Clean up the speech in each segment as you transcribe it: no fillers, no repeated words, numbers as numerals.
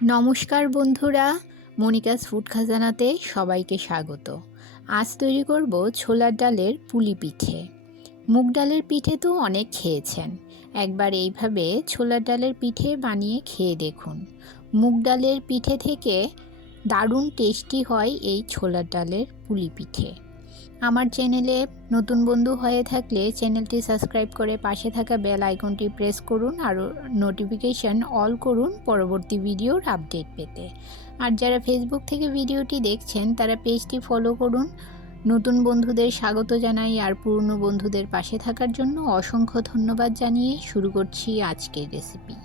নমস্কার বন্ধুরা, Monica's food খাজানাতে সবাইকে স্বাগত। আজ তৈরি করব ছোলার ডালের পুলি পিঠে। মুগ ডালের পিঠে তো অনেক খেয়েছেন, একবার এইভাবে ছোলার ডালের পিঠে বানিয়ে খেয়ে দেখুন। মুগ ডালের পিঠে থেকে দারুণ টেস্টি হয় এই ছোলার ডালের পুলি পিঠে। আমার চ্যানেলে নতুন বন্ধু হয়ে থাকলে চ্যানেলটি সাবস্ক্রাইব করে পাশে থাকা বেল আইকনটি প্রেস করুন আর নোটিফিকেশান অল করুন পরবর্তী ভিডিওর আপডেট পেতে। আর যারা ফেসবুক থেকে ভিডিওটি দেখছেন তারা পেজটি ফলো করুন। নতুন বন্ধুদের স্বাগত জানাই আর পুরনো বন্ধুদের পাশে থাকার জন্য অসংখ্য ধন্যবাদ জানিয়ে শুরু করছি আজকের রেসিপি।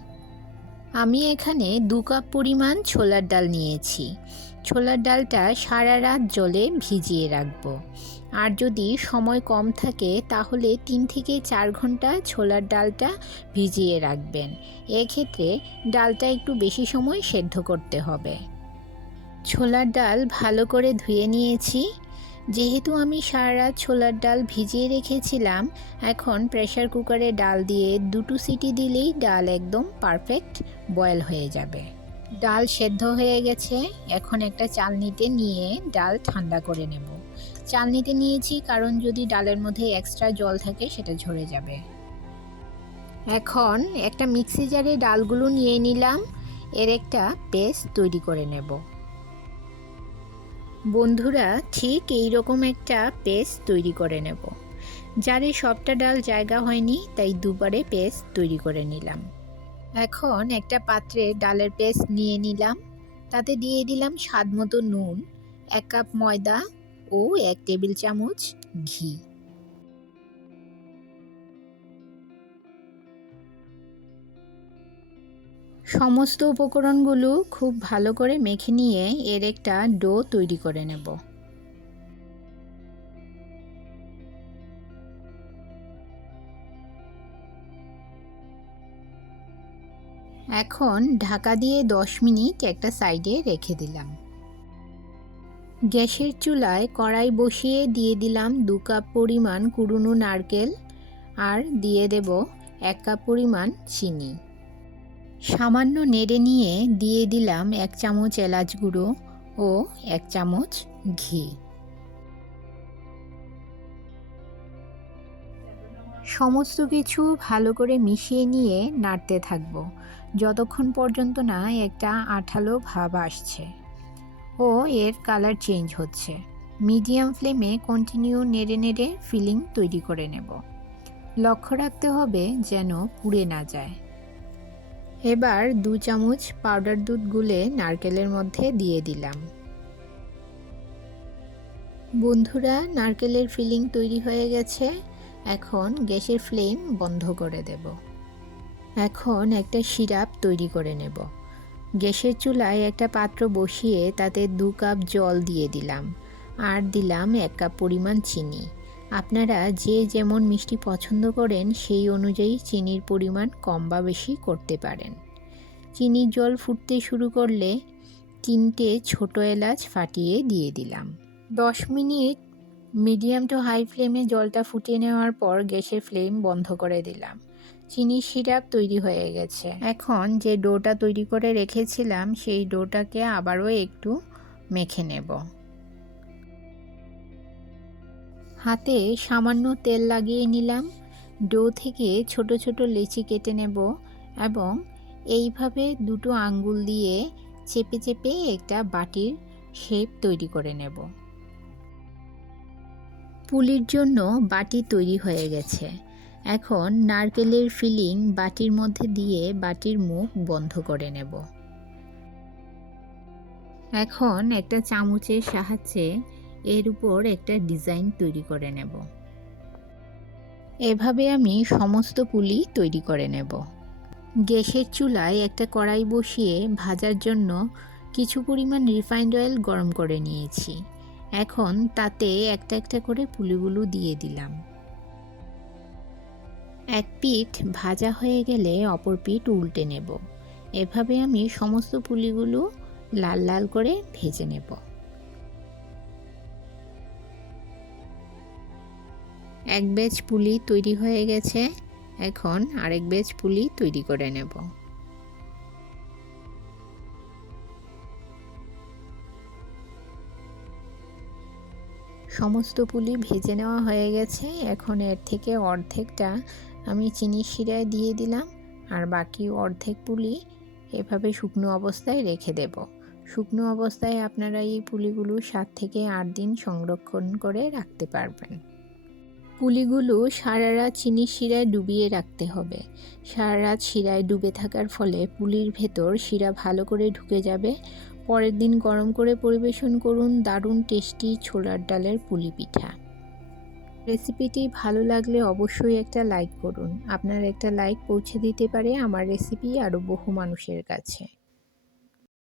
আমি এখানে 2 কাপ পরিমাণ ছোলার ডাল নিয়েছি। ছোলার ডালটা সারা রাত জলে ভিজিয়ে রাখবো। আর যদি সময় কম থাকে তাহলে 3 থেকে 4 ঘন্টা ছোলার ডালটা ভিজিয়ে রাখবেন। এক্ষেত্রে ডালটা একটু বেশি সময় সেদ্ধ করতে হবে। ছোলার ডাল ভালো করে ধুয়ে নিয়েছি। যেহেতু আমি সারা রাত ছোলার ডাল ভিজিয়ে রেখেছিলাম, এখন প্রেসার কুকারে ডাল দিয়ে 2 সিটি দিলেই ডাল একদম পারফেক্ট বয়েল হয়ে যাবে। ডাল সেদ্ধ হয়ে গেছে, এখন একটা চালনিতে নিয়ে ডাল ঠান্ডা করে নেব। চালনিতে নিয়েছি কারণ যদি ডালের মধ্যে এক্সট্রা জল থাকে সেটা ঝরে যাবে। এখন একটা মিক্সি জারে ডালগুলো নিয়ে নিলাম, এর একটা পেস্ট তৈরি করে নেব। বন্ধুরা, ঠিক এই রকম একটা পেস্ট তৈরি করে নেব। জারে সবটা ডাল জায়গা হয়নি তাই দুবারে পেস্ট তৈরি করে নিলাম। এখন একটা পাত্রে ডালের পেস্ট নিয়ে নিলাম, তাতে দিয়ে দিলাম স্বাদ মতো নুন, 1 কাপ ময়দা ও 1 টেবিল চামচ ঘি। সমস্ত উপকরণগুলো খুব ভালো করে মেখে নিয়ে এর একটা ডো তৈরি করে নেব। এখন ঢাকা দিয়ে 10 মিনিট একটা সাইডে রেখে দিলাম। গ্যাসের চুলায় কড়াই বসিয়ে দিয়ে দিলাম 2 কাপ পরিমাণ কুড়ুনো নারকেল আর দিয়ে দেব 1 কাপ পরিমাণ চিনি। সামান্য নেড়ে নিয়ে দিয়ে দিলাম 1 চামচ এলাচ গুঁড়ো ও 1 চামচ ঘি। সমস্ত কিছু ভালো করে মিশিয়ে নিয়ে নাড়তে থাকবো যতক্ষণ পর্যন্ত না একটা আঠালো ভাব আসছে ও এর কালার চেঞ্জ হচ্ছে। মিডিয়াম ফ্লেমে কন্টিনিউ নেড়ে নেড়ে ফিলিং তৈরি করে নেব। লক্ষ্য রাখতে হবে যেন পুড়ে না যায়। এবার 2 চামচ পাউডার দুধ গুলে নারকেলের মধ্যে দিয়ে দিলাম। বন্ধুরা, নারকেলের ফিলিং তৈরি হয়ে গেছে। এখন গ্যাসের ফ্লেম বন্ধ করে দেব। এখন একটা সিরাপ তৈরি করে নেব। গ্যাসের চুলায় একটা পাত্র বসিয়ে তাতে 2 কাপ জল দিয়ে দিলাম আর দিলাম 1 কাপ পরিমাণ চিনি। আপনারা যে যেমন মিষ্টি পছন্দ করেন সেই অনুযায়ী চিনির পরিমাণ কম বা বেশি করতে পারেন। চিনির জল ফুটতে শুরু করলে 3টে ছোট এলাচ ফাটিয়ে দিয়ে দিলাম। 10 মিনিট মিডিয়াম টু হাই ফ্লেমে জলটা ফুটিয়ে নেওয়ার পর গ্যাসের ফ্লেম বন্ধ করে দিলাম। চিনির সিরাপ তৈরি হয়ে গেছে। এখন যে ডোটা তৈরি করে রেখেছিলাম সেই ডোটাকে আবারও একটু মেখে নেব। হাতে সামান্য তেল লাগিয়ে নিলাম। ডো থেকে ছোট ছোট লেচি কেটে নেব এবং এইভাবে 2টো আঙ্গুল দিয়ে চেপে চেপে একটা বাটির শেপ তৈরি করে নেব। পুলির জন্য বাটি তৈরি হয়ে গেছে। এখন নারকেলের ফিলিং বাটির মধ্যে দিয়ে বাটির মুখ বন্ধ করে নেব। এখন একটা চামচের সাহায্যে এর উপর একটা ডিজাইন তৈরি করে নেব। এভাবে আমি সমস্ত পুলি তৈরি করে নেব। গ্যাসের চুলায় একটা কড়াই বসিয়ে ভাজার জন্য কিছু পরিমাণ রিফাইন্ড অয়েল গরম করে নিয়েছি। এখন তাতে একটা একটা করে পুলিগুলো দিয়ে দিলাম। এক পিঠ ভাজা হয়ে গেলে অপর পিঠ উল্টে নেব। এভাবে আমি সমস্ত পুলিগুলো লাল লাল করে ভেজে নেব। এক ব্যাচ পুলি তৈরি হয়ে গেছে। এখন আরেক ব্যাচ পুলি তৈরি করে নেব। সমস্ত পুলি ভেজে নেওয়া হয়ে গেছে। এখন এর থেকে অর্ধেকটা আমি চিনির শিরায় দিয়ে দিলাম, আর বাকি অর্ধেক পুলি এভাবে শুকনো অবস্থায় রেখে দেব। শুকনো অবস্থায় আপনারা এই পুলিগুলো 7 থেকে 8 দিন সংরক্ষণ করে রাখতে পারবেন। পুলিগুলো সারা রাত চিনির শিরায় ডুবিয়ে রাখতে হবে। সারা রাত শিরায় ডুবে থাকার ফলে পুলির ভেতর শিরা ভালো করে ঢুকে যাবে। পরের দিন গরম করে পরিবেশন করুন দারুণ টেস্টি ছোলার ডালের পুলি পিঠা। রেসিপিটি ভালো লাগলে অবশ্যই একটা লাইক করুন। আপনার একটা লাইক পৌঁছে দিতে পারে আমার রেসিপি আরও বহু মানুষের কাছে।